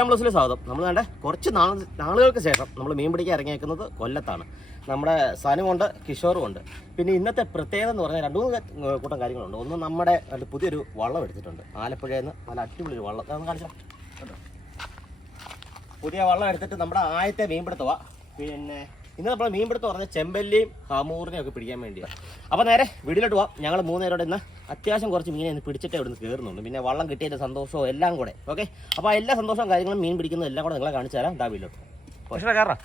Hi ക്ലാസ്സിലെ സ്വാഗതം നമ്മൾ വേണ്ട കുറച്ച് നാൾ നാളുകൾക്ക് ശേഷം നമ്മൾ മീൻ പിടിക്കാൻ ഇറങ്ങിയേക്കുന്നത് കൊല്ലത്താണ്. നമ്മുടെ സനുമുണ്ട് കിഷോറും ഉണ്ട്. പിന്നെ ഇന്നത്തെ പ്രത്യേകത എന്ന് പറഞ്ഞാൽ രണ്ടു മൂന്ന് കൂട്ടം കാര്യങ്ങളുണ്ട്. ഒന്ന് നമ്മുടെ പുതിയൊരു വള്ളം എടുത്തിട്ടുണ്ട്. ആലപ്പുഴയിൽ നിന്ന് നല്ല അടിപൊളി ഒരു വള്ളം. അതൊന്ന് കാണിച്ചോ. പുതിയ വള്ളം എടുത്തിട്ട് നമ്മുടെ ആദ്യത്തെ മീൻപിടുത്തവാ. പിന്നെ ഇന്ന് നമ്മൾ മീൻപിടുത്തം പറഞ്ഞ ചെമ്പല്ലിയും ഹാമൂറിനെയും ഒക്കെ പിടിക്കാൻ വേണ്ടിയാണ് അപ്പോൾ നേരെ വീട്ടിലോട്ട് പോവാം. ഞങ്ങൾ മൂന്നുപേരോടെ ഇന്ന് അത്യാവശ്യം കുറച്ച് മീനെ ഇന്ന് പിടിച്ചിട്ടേ ഇവിടുന്ന് കയറുന്നുണ്ട് പിന്നെ വള്ളം കിട്ടിയതിന്റെ സന്തോഷവും എല്ലാം കൂടെ ഓക്കെ അപ്പോൾ എല്ലാ സന്തോഷവും കാര്യങ്ങളും മീൻ പിടിക്കുന്നതും എല്ലാം കൂടെ നിങ്ങളെ കാണിച്ചു തരാം. ഡാബിയിലോട്ട് വീട്ടിലോട്ട് പക്ഷേ കയറാം.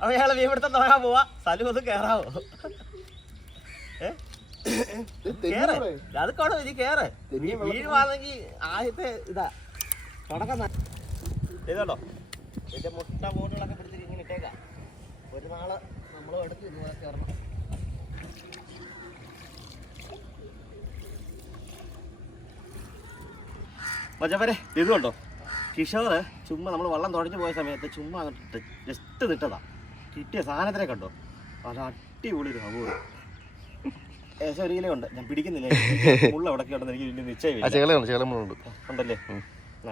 അപ്പൊ ഞങ്ങൾ മീൻപിടുത്തം തുടങ്ങാൻ പോവാ. സ്ഥലം ഒന്ന് കേറാവോ? കേറ്. അത് കൊള്ളു ഇനി കേറ്. വീഴുവാണെങ്കിൽ ആദ്യത്തെ ഇതാ. തുടക്കം ഇതുണ്ടോ? ഇതിന്റെ മുട്ട ബോട്ടുകളൊക്കെ പിടിച്ചിട്ട് ഇങ്ങനെ ഇട്ടേക്കാം. ഒരു നാൾ നമ്മളും എടുത്ത് ഇതുപോലെ കയറണം മച്ചവരെ ഇതുണ്ടോ? കിഷോർ ചുമ്മാ നമ്മൾ വള്ളം തുടഞ്ഞു പോയ സമയത്ത് ചുമ്മാ അങ്ങോട്ട് ജസ്റ്റ് നിട്ടതാ കിട്ടിയ സാധനത്തിനെ കണ്ടോ? അത് അടിപൊളി ഒരു സംഭവം ഏശം ഒരു കിലോ ഉണ്ട്. ഞാൻ പിടിക്കുന്നില്ല. മുള്ള അവിടെ ഉണ്ടെന്ന് എനിക്ക് നിശ്ചയമില്ല. ഉണ്ടല്ലേ?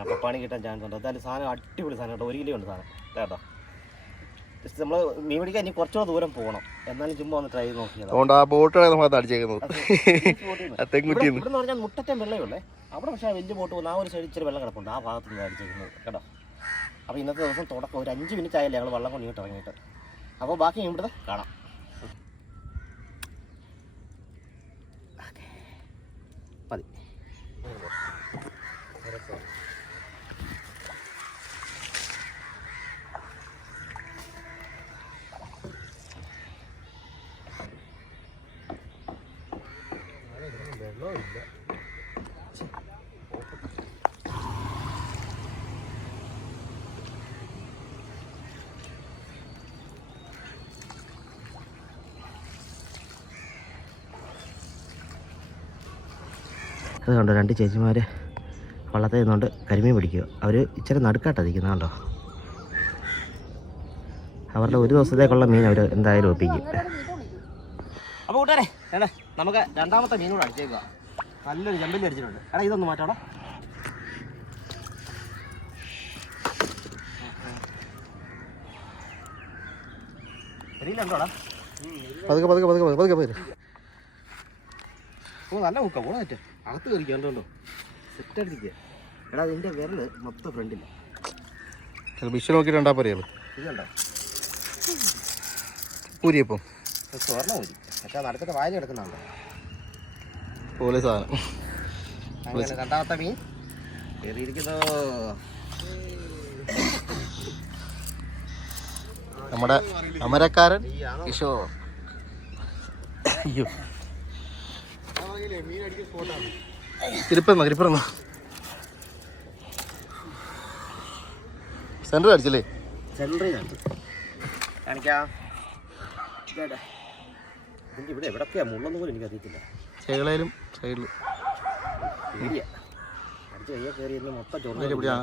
അപ്പൊ പണി കിട്ടാൻ ചാൻസ് ഉണ്ട്. എന്തായാലും സാധനം അടിപൊളി സാധനം കേട്ടോ. ഒരു കിലോ ഉണ്ട് സാധനം. കേട്ടോ നമ്മൾ മീൻ പിടിക്കാൻ ഇനി കുറച്ചുകൂടെ ദൂരം പോകണം. എന്നാലും ചുമ്മാ ഒന്ന് ട്രൈ ചെയ്ത് നോക്കിയതാ. ആ ബോട്ടാണ് നമ്മൾ അടിച്ചേക്കുന്നത്. ആ തെങ്കുറ്റിന്ന് ഇവിടെ പറഞ്ഞാൽ മുട്ടറ്റം വെള്ളമുള്ളേ അവിടെ പക്ഷേ വലിയ ബോട്ട് പോകുന്ന ആ ഒരു സൈഡ് ഇച്ചിരി വെള്ളം കിടപ്പുണ്ട്. ആ ഭാഗത്ത് നിന്ന് അടിച്ചേക്കുന്നത്. കേട്ടോ. അപ്പോൾ ഇന്നത്തെ ദിവസം തുടക്കം. ഒരു അഞ്ച് മിനിറ്റ് ആയല്ലേ ഞങ്ങൾ വെള്ളം കൊണ്ട് ഇങ്ങോട്ട് ഇറങ്ങിയിട്ട്. അപ്പോൾ ബാക്കി ഇവിടുത്തെ കാണാം. മതി. അത് കണ്ടോ രണ്ട് ചേച്ചിമാർ വള്ളത്തിൽ നിന്നുകൊണ്ട് കരിമീൻ പിടിക്കുക. അവർ ഇച്ചിരി നടുക്കാട്ടാണ് ഇരിക്കുന്നത് കണ്ടോ? അവരുടെ ഒരു ദിവസത്തേക്കുള്ള മീൻ അവർ എന്തായാലും ഒപ്പിക്കും. അപ്പോൾ കൂട്ടുകാരെ ഏടാ നമുക്ക് രണ്ടാമത്തെ മീൻ കൂടെ അടിച്ചേക്കുക നല്ലൊരു ചെമ്പല്ലി അടിച്ചിട്ടുണ്ട്. എടാ ഇതൊന്ന് മാറ്റാടാ. പതുക്കെ പതുക്കെ പതുക്കെ പതുക്കെ പതുക്കെ ഓ നല്ല മുക്ക പോണ പറ്റും അകത്ത് കയറിക്കാൻ സെറ്റ് അടിക്കുക എടാ ഇതിന്റെ വിരൽ മൊത്തം ഫ്രണ്ടില്ല വിഷ നോക്കി രണ്ടാ പറയാണ് ഇതുണ്ടോ പൂരിയപ്പം സ്വർണ പൂരി പക്ഷെ നടത്തിട്ട് വായിൽ കിടക്കുന്നുണ്ടോ. പോലെ സാധനം. അങ്ങനെ രണ്ടാമത്തെ മീൻ. കയറിയിരിക്കുന്നു. നമ്മുടെ അമരക്കാരൻ കിഷോർ അയ്യോ. തിരുപ്പന്ന തിരുപ്പന്ന സെന്റർ അടിച്ചല്ലേ? കാണിക്കാം. ഇതിന്റെ ഇവിടെ എവിടൊക്കെയാ മുള്ളൊന്നും പോലും എനിക്കറിയത്തില്ല ചേകളയിലും സൈഡിൽ പേടിയാ അടിച്ച് കയ്യെ കയറി മൊത്തം എവിടെയാ?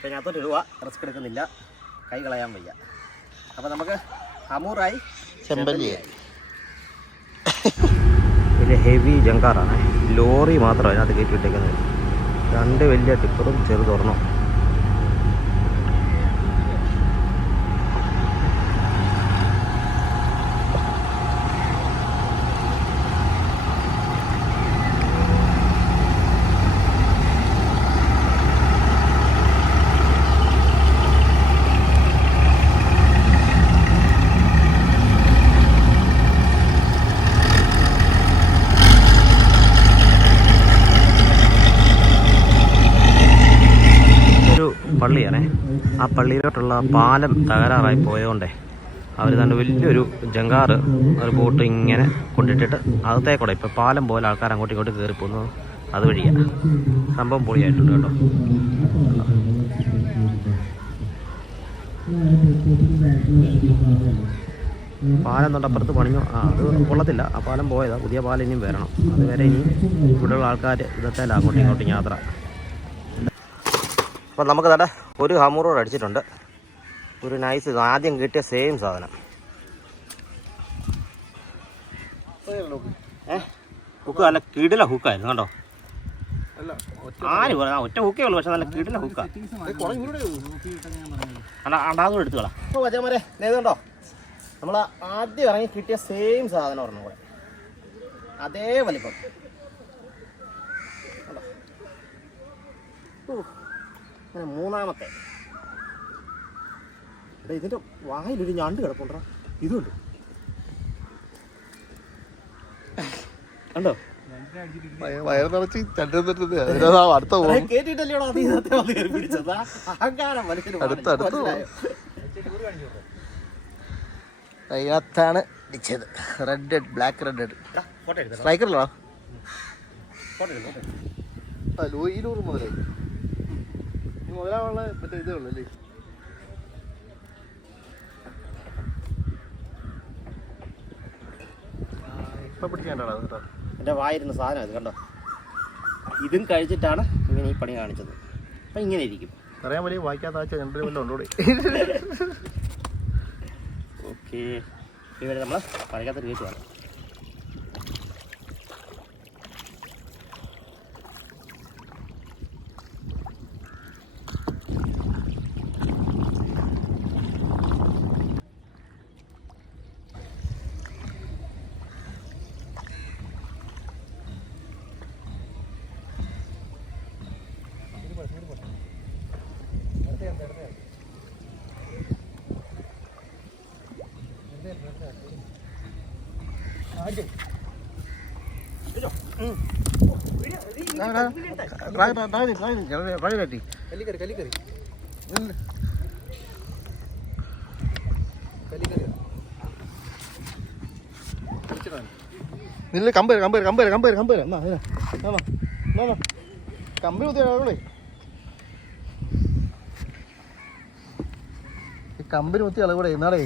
ഇതിനകത്തോട്ട് ഇടുക. റിസ്ക് എടുക്കുന്നില്ല. കൈ കളയാൻ വയ്യ. അപ്പം നമുക്ക് അമൂറായി ചെമ്പല്ലിയായി വലിയ ഹെവി ജങ്കാറാണ്. ലോറി മാത്രമാണ് അതിനകത്ത് കയറ്റി വിട്ടേക്കുന്നത്. രണ്ട് വലിയ ടിപ്പറും ചെറുതൊരെണ്ണം ഒരു പള്ളിയാണേ. ആ പള്ളിയിലോട്ടുള്ള പാലം തകരാറായി പോയതുകൊണ്ടേ അവർ തന്നെ വലിയൊരു ജങ്കാറ് ഒരു ബോട്ട് ഇങ്ങനെ കൊണ്ടിട്ടിട്ട് അകത്തേക്കൂടെ. ഇപ്പം പാലം പോലെ ആൾക്കാർ അങ്ങോട്ടും ഇങ്ങോട്ടും കയറി പോകുന്നത് അതുവഴിയാണ് സംഭവം പൊളിയായിട്ടുണ്ട് കേട്ടോ. പാലം തൊട്ടപ്പുറത്ത് പണിഞ്ഞു. ആ അത് കൊള്ളത്തില്ല. ആ പാലം പോയതാണ് പുതിയ പാലം ഇനിയും വരണം. അതുവരെ ഇനി ഇവിടെയുള്ള ആൾക്കാർ ഇതത്തേലാണ് അങ്ങോട്ടും ഇങ്ങോട്ടും യാത്ര. അപ്പം നമുക്ക് തന്നെ ഒരു ഹമൂറോട് അടിച്ചിട്ടുണ്ട്. ഒരു നൈസ് ആദ്യം കിട്ടിയ സെയിം സാധനം. ഹുക്ക് നല്ല കിടില ഹുക്കായിരുന്നു കണ്ടോ? ആര് പറയാം ഒറ്റ ഹുക്കേ ഉള്ളൂ പക്ഷെ നല്ല കിടില ഹുക്കാ അണ്ടാതും എടുത്തുകളാ അപ്പോൾ വച്ചമാരെ നേതുണ്ടോ നമ്മൾ ആദ്യം ഇറങ്ങി കിട്ടിയ സെയിം സാധനം പറഞ്ഞു കൂടെ. അതേ വലിപ്പം കണ്ടോ? അങ്ങനെ മൂന്നാമത്തെ. എടാ ഇതിന്റെ വായിലൊരു ഞണ്ട് കിടപ്പുണ്ടോ ഇതുണ്ട്. കണ്ടോ? വയറ് നിറച്ച് അടുത്ത അടുത്ത-? അതിനകത്താണ് ഇടിച്ചത് red head black red head എടാ, ഫോട്ടോ എടുത്തോ സ്ട്രൈക്കറല്ലോ ഫോട്ടോ എടുത്തോ ഫോട്ടോ എടുത്തോ. ആ ഇരുന്നൂറ് മുതലായി മുതലാവുള്ള മറ്റേ ഇതേ ഉള്ളൂ അല്ലേ? ഇപ്പൊ പിടിക്കാണ്ടാണ് കേട്ടോ. എന്റെ വായിരുന്ന സാധനം അത് കണ്ടോ? ഇതും കഴിച്ചിട്ടാണ് ഇങ്ങനെ ഈ പണി കാണിച്ചത്. അപ്പം ഇങ്ങനെ ഇരിക്കും. അറിയാൻ വലിയ വായിക്കാത്ത ആഴ്ച രണ്ടര വല്ല ഉണ്ടോടെ ഓക്കെ. ഇവരെ നമ്മൾ പഴകാത്ത കയറ്റുവാണ് നില്ല കമ്പേര് കമ്പേര് കമ്പേര് കമ്പേര് കമ്പേര് എന്നാ എന്നാ കമ്പി കുത്തിയാളേ കമ്പനി കുത്തി അളകൂടെ എന്നാടേ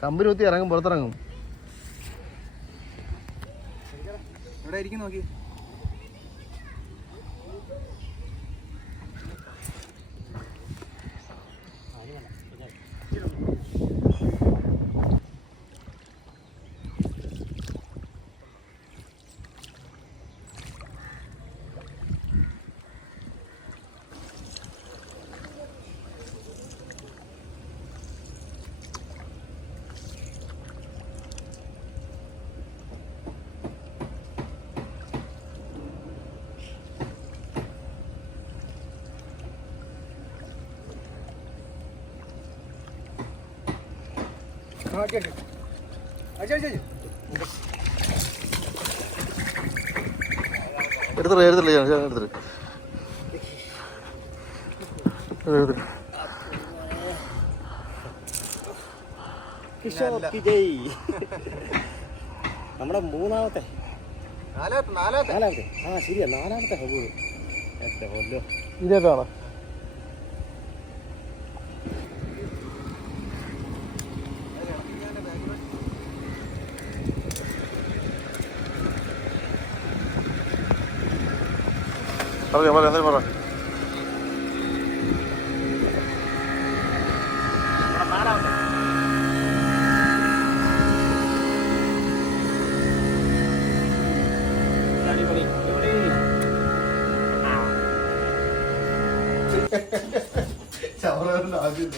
കമ്പനി കുത്തി ഇറങ്ങും പുറത്തിറങ്ങും. ഇവിടെ ആയിരിക്കും നോക്കി അടിച്ചു അടിച്ചു എടുത്തില്ല എടുത്തില്ല ഞാൻ എടുത്തില്ല നമ്മുടെ മൂന്നാമത്തെ. നാലാമത്തെ നാലാമത്തെ. നാലാമത്തെ. ആ ശരിയാ നാലാമത്തെ ഹബൂർ എന്റെ കൊല്ലോ ഇതേക്കാണോ പറയാ പറയാ എന്തായാലും പറ നമ്മുടെ നാലാമത്തെ അടിപൊളി അടിപൊളി ആ ചവറ ആദ്യം